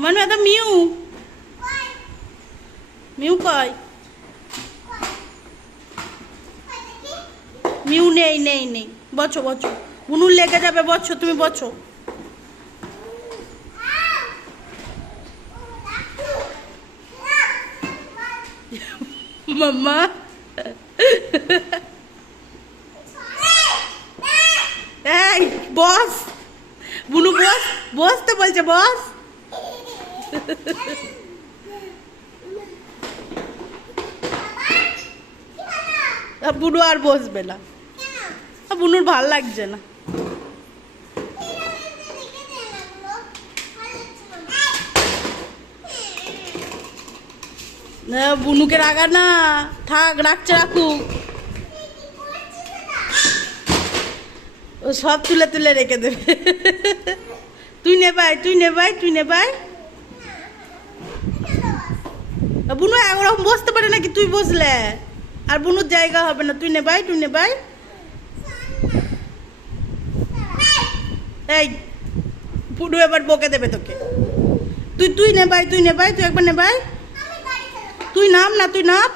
মানু এটা mu mu কয় মিউ নেই নেই নেই বছো বছো বুনুর লেগে যাবে বছো তুমি বছো মাম্মা এই বস বুনু বস বসতে বলছে বস বুনু আর বসবে না বুনুর ভাল লাগছে না বুনুকে রাগা না থাক রাখছে রাখুক ও সব তুলে তুলে রেখে দেবে তুই নে ভাই তুই নে ভাই তুই নে ভাই বুনু ওরকম বসতে পারে নাকি তুই বসলে আর বুনুর জায়গা হবে না তুই নে ভাই তুই নে ভাই এই বুনু এবার বকে দেবে তোকে তুই তুই নে ভাই তুই নে ভাই তুই একবার নে ভাই তুই নাম না তুই নাম